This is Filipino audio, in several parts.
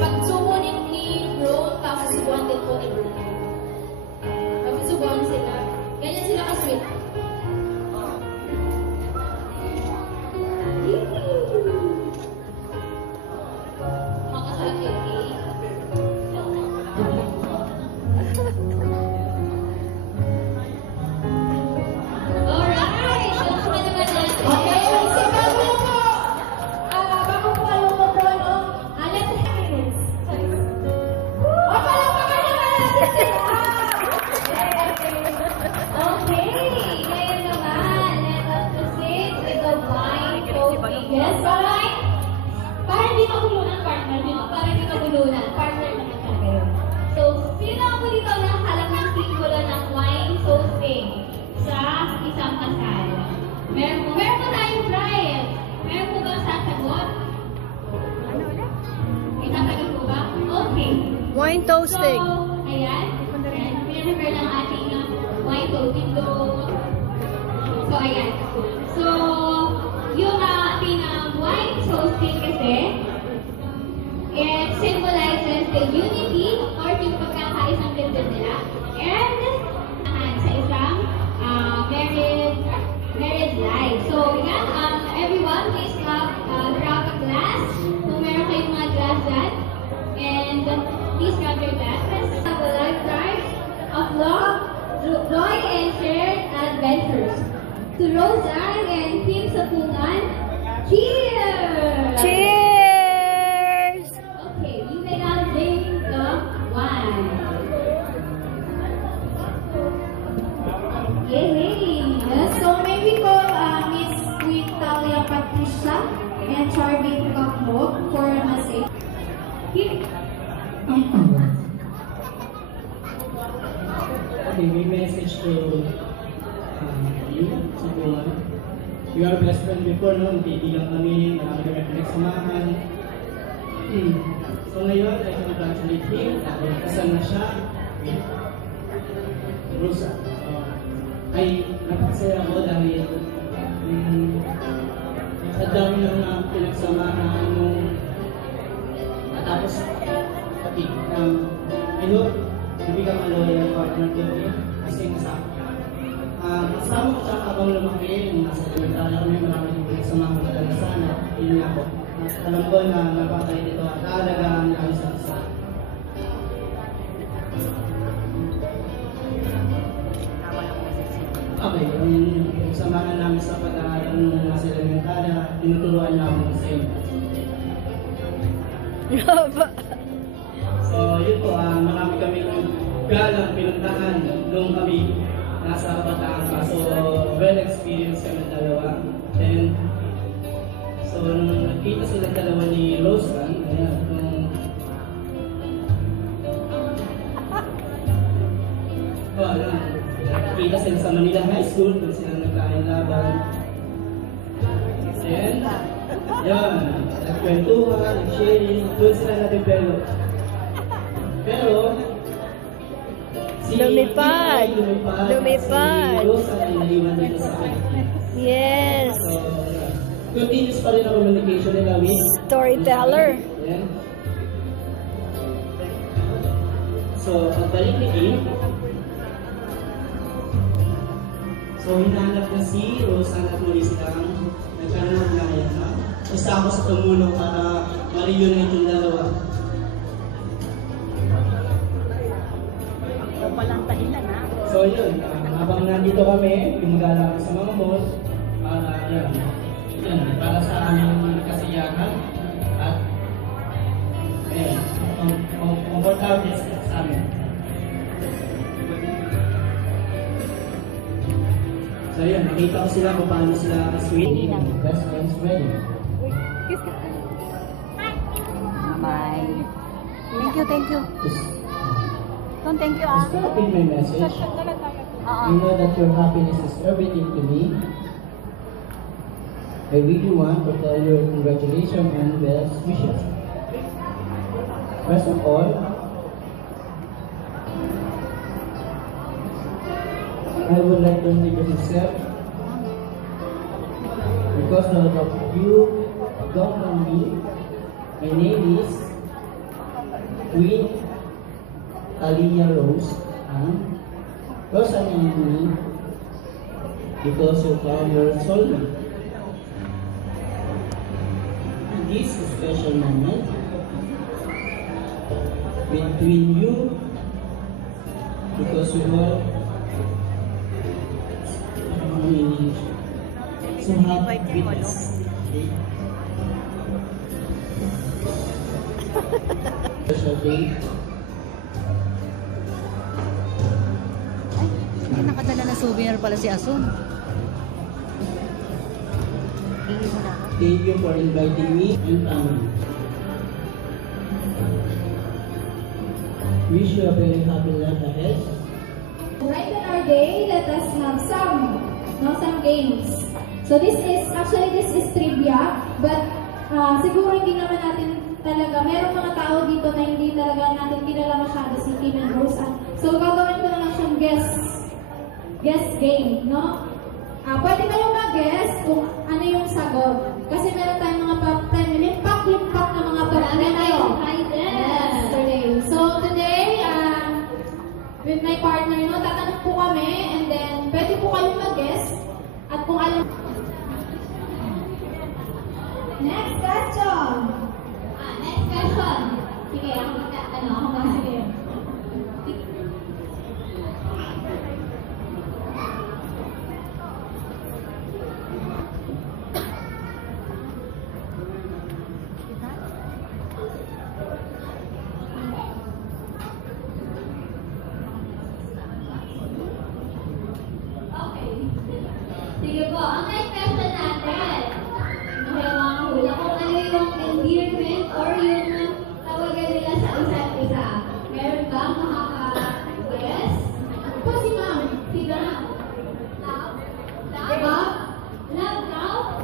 Pag sumo ni bro, tapos subuan din po ni bro. Tapos subuan sila. Ganyan sila ka-sweet. Makasaki, okay? Alright! So, naman naman natin. Okay, so bago po. Bago po kayo po, no? Let's have okay, ngayon naman, let us proceed with the wine toasting. Yes, alright? Para hindi magulunan, partner. Para hindi magulunan. Partner naman siya kayo. So, sino ako dito ng halagang simbolo ng wine toasting sa isang kasal? Meron po tayong prize. Meron po ba sasagot? Itatanong po ba? Okay. Wine toasting. So, ayan. Pinag-prepare ng ating wine toasting doon. So, ayan. So, yung ating wine toasting kasi, it symbolizes the unity or yung pagkakaisang ganda nila. And, sa isang married life. So, yan. Everyone, please grab a glass. Kung meron kayong mga glass dyan. And, please grab your glasses. Have a lifetime of love, joy, and shared adventures. To Roseanne and Team Sapungan, cheers! Cheers! Okay, you may now drink the wine. Yay! Yes, so maybe call Miss Queen Talia Patricia and Charvin Kakmog for a message. Okay, may message to you, Sapungan. We are best friends before, no? Magkaibigan kami, marami kami pinagsamahan. So ngayon, I congratulate him. Kasal na siya with Rosa. Ay, napakasaya ako dahil sa dami ng pinagsamahan nung matapos pati. I hope bibigyan ka loyal partner to me kasi kasama ko siya habang lumaki nung nasa elementary kami, marami yung pinagsamahan kadalasan at yun nga po. Alam ko na napakay dito at kaalagaan namin sa isa. Okay, yung pinagsamahan namin sa pag-aaral nung nasa elementary, tinuturuan niya ako ng same. So yun po, marami kami galang pinuntahan nung kami nasa kabataan pa. So well experienced kami dalawa. And so nung nakita sila dalawa ni Roseanne, ayan, nakita sila sa Manila High School kung sila nagkain laban. And yan, nagkwentuhan, nag-sharing, doon sila na-develop. Pero lumipad. Si Roseanne ay naiwan dito sa akin. Yes. So, continuous pa rin ang communication nila with Storyteller. yeah. So, pagbalik ni Kim, so hinahanap na si Roseanne at muli silang nagkaroon ng ugnayan. Isa ako sa tumulong para ma-reunite yung dalawa. So yun, habang nandito kami, gumagala kami sa mga mall, para sa aming kasiyahan at comfortable sa amin. So yun, nakita ko sila kung paano sila sweet. Best friends wedding. Bye. Thank you. Don't thank you, Start with my message. You know that your happiness is everything to me. I really want to tell you congratulations and best wishes. First of all, I would like to introduce myself because none of you don't know me My name is Queen Talia Rose and Rosa named me because you found your soulmate. In this special moment between you, because you are so happy with us. Okay? Special day. Ay, nakadala na souvenir pala si Asun. Hindi mo na. Thank you for inviting me and family. Wish you a very happy life ahead. Brighten our day, let us have some games. So this is trivia, but siguro hindi naman natin talaga, merong mga tao dito na hindi talaga natin kilala masyado si Kim and Rosa. So gagawin ko na lang siyang guess game, no? Pwede kayong mag-guess kung ano yung sagot. Kasi meron tayong mga limpak na mga pagkain tayo. Yes, today. So today, with my partner, no, tatanong po kami, and then pwede po kayong mag-guess. At kung alam... Next question! Next question. Sige, ako ba? Sige. Okay. Sige po, ang next question natin. Okay, mga hula kung ano yung endearment or yung tawagan nila sa isa't isa. Meron ba makaka-guess? Po si ma'am. Sige na. Love? Love? Love now?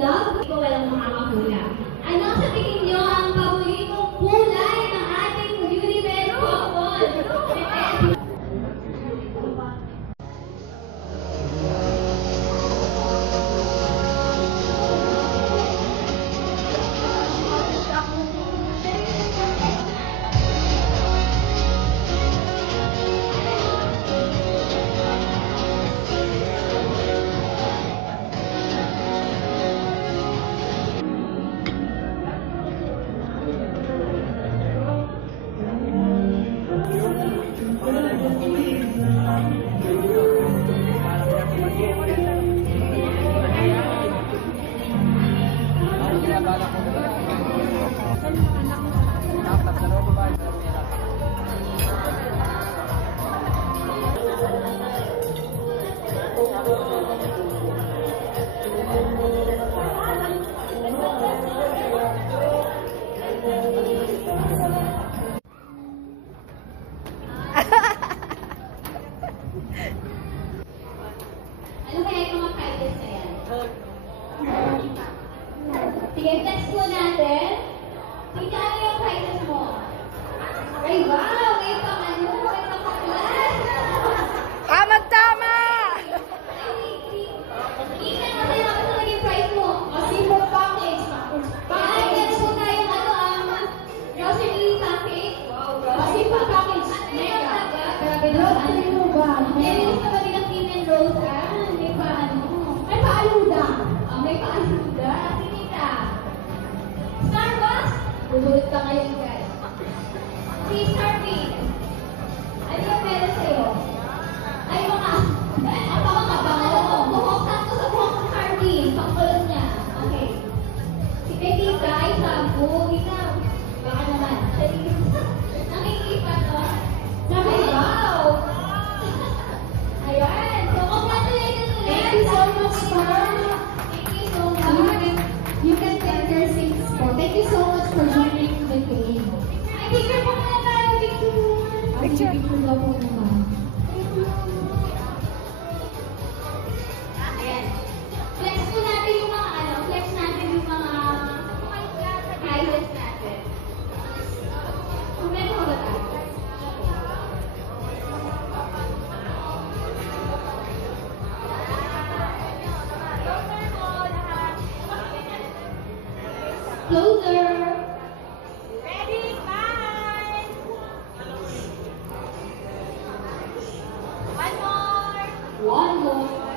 Love? Hindi ko walang makakahula. Ano sa tingin nyo ang paboritong kulay ng ating Unibet Coupon? Ano kaya yung mga prizes na yan? Sige, text po natin. Tika, ano yung prizes mo? Ay, wow! May pang ano? May pang kaklas! Tama! Ika, masaya ako sa naging prize mo. Silver package. Ay, meron po tayong grocery package. Wow, silver package. Mega. Grabe naman. Meron sa kami ng Kim and Rose. May paano? May paaluda. May paaluda. Sige ka. Starbucks? Bubulot ka ngayon, guys. Si Starbucks. Ano yung meron sa'yo? Ay, mga buksan ko sa buhok ng Starbucks. Pangkulot niya. Okay. Si Petita ay shampoo. Ikaw. Baka naman. Nakikita to. Sabi, wow! Ayan. So, congratulations ulit. Thank you so much, ma'am. Thank you so much. You can take your seats po. Thank you so much for joining the game. Ay, picture po muna tayo. Picture. Picture daw po naman. Ayan. Flex po natin yung mga flex natin yung mga prizes natin. Kumpleto ko ba tayo? Closer. ako,